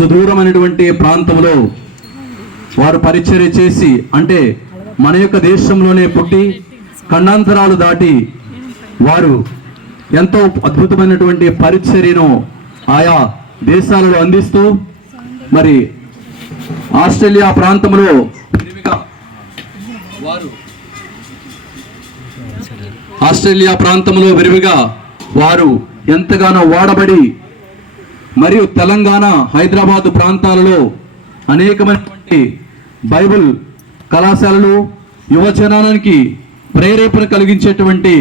సుదూరమైనటువంటి ప్రాంతంలో వారు పరిచర్య చేసి, అంటే మన యొక్క దేశంలోనే పుట్టి ఖండాంతరాలు దాటి వారు ఎంతో అద్భుతమైనటువంటి పరిచర్యను ఆయా దేశాలలో అందిస్తూ మరి ఆస్ట్రేలియా ప్రాంతంలో విరివిగా వారు ఎంతగానో వాడబడి, మరియు తెలంగాణ హైదరాబాద్ ప్రాంతాలలో అనేకమైనటువంటి బైబిల్ కళాశాలలు యువజనానికి ప్రేరేపణ కలిగించేటువంటి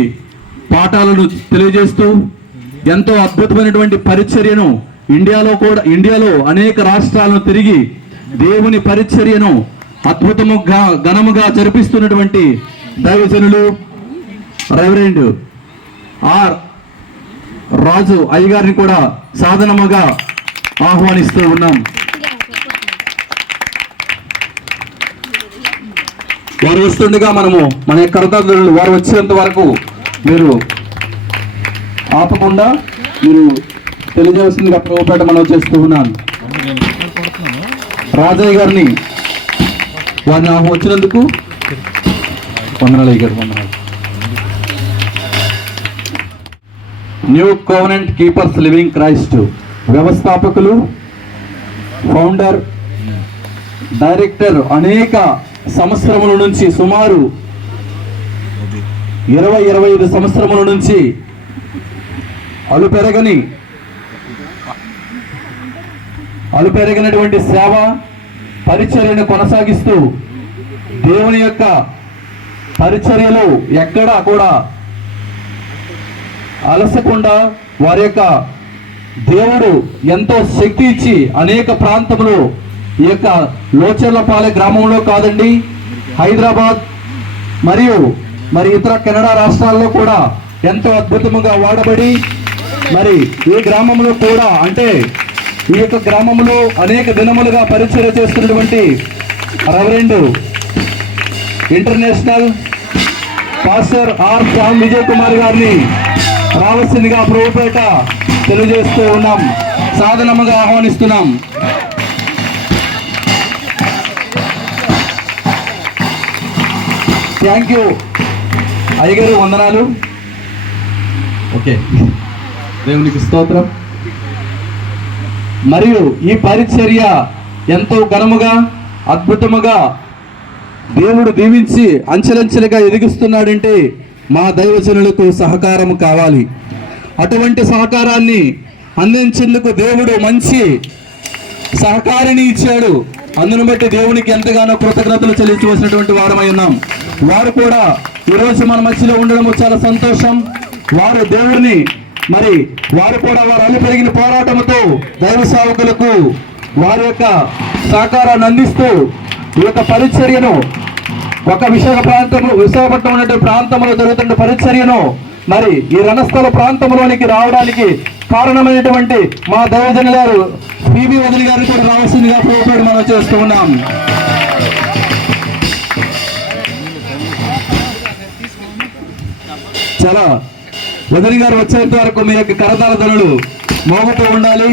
పాఠాలను తెలియజేస్తూ ఎంతో అద్భుతమైనటువంటి పరిచర్యను ఇండియాలో అనేక రాష్ట్రాలను తిరిగి దేవుని పరిచర్యను అద్భుతముగా ఘనముగా జరిపిస్తున్నటువంటి దైవజనులు రెవరెండ్ ఆర్ రాజు అయ్యగారిని కూడా సాధనముగా ఆహ్వానిస్తూ ఉన్నాం. వారు వస్తుండగా మనము మన యొక్క కర్తవ్యులు వారు వచ్చేంత వరకు మీరు ఆపకుండా మీరు తెలియజేస్తుందిగా ప్రభుపేట మనం చేస్తూ ఉన్నాను. రాజయ్య గారిని వారిని వచ్చినందుకు వందనాలు. అయ్యారు వందనాలు. New covenant keepers living Christ వ్యవస్థాపకులు, ఫౌండర్, డైరెక్టర్. అనేక సంవత్సరముల నుంచి, సుమారు 20-25 సంవత్సరముల నుంచి అలుపెరగనటువంటి సేవ పరిచర్యను కొనసాగిస్తూ దేవుని యొక్క పరిచర్యలో ఎక్కడా కూడా అలసకుండా వారి యొక్క దేవుడు ఎంతో శక్తి ఇచ్చి అనేక ప్రాంతంలో, ఈ యొక్క లోచర్లపాలె గ్రామంలో కాదండి, హైదరాబాద్ మరి ఇతర కెనడా రాష్ట్రాల్లో కూడా ఎంతో అద్భుతముగా వాడబడి, మరి ఈ గ్రామంలో కూడా, అంటే ఈ యొక్క గ్రామంలో అనేక దినములుగా పరిచర్య చేస్తున్నటువంటి reverend international pastor R Shyam Vijay Kumar గారిని రావాల్సిందిగా ప్రభుపేట తెలియజేస్తూ ఉన్నాం, సాధనముగా ఆహ్వానిస్తున్నాం. థ్యాంక్ యూ అయ్యగారు, వందనాలు. ఓకే, దేవునికి స్తోత్రం. మరియు ఈ పరిచర్య ఎంతో ఘనముగా అద్భుతముగా దేవుడు దీవించి అంచెలంచెలుగా ఎదిగిస్తున్నాడంటే మా దైవజనులకు సహకారం కావాలి. అటువంటి సహకారాన్ని అందించేందుకు దేవుడు మంచి సహకారిని ఇచ్చాడు. అందును బట్టి దేవునికి ఎంతగానో కృతజ్ఞతలు చెల్లించవలసినటువంటి వారమై ఉన్నాం. వారు కూడా ఈరోజు మన మధ్యలో ఉండడం చాలా సంతోషం. వారు దేవుడిని వారు కూడా వారు అల్లి పెరిగిన పోరాటంతో దైవ సేవకులకు వారి యొక్క సహకారాన్ని అందిస్తూ ఈ యొక్క పరిచర్యను ఒక విశాఖపట్నం ఉన్నటువంటి ప్రాంతంలో జరుగుతున్న పరిచర్యను ఈ రణస్థల ప్రాంతంలోనికి రావడానికి కారణమైనటువంటి మా దైవజనులు గారు పిబి వదిలి గారు కూడా రావాల్సిందిగా ప్రభుత్వం మనం చేస్తూ ఉన్నాం. చాలా వదిలి గారు వచ్చేంత వరకు మీ యొక్క కరతాల ధ్వనులు మోగుతూ ఉండాలి.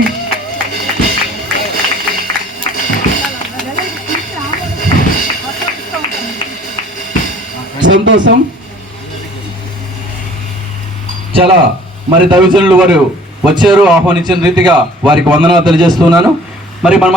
సంతోషం. చాలా దైవజనులు వారు వచ్చారు, ఆహ్వానించిన రీతిగా వారికి వందనాలు తెలియజేస్తున్నాను. మరి మన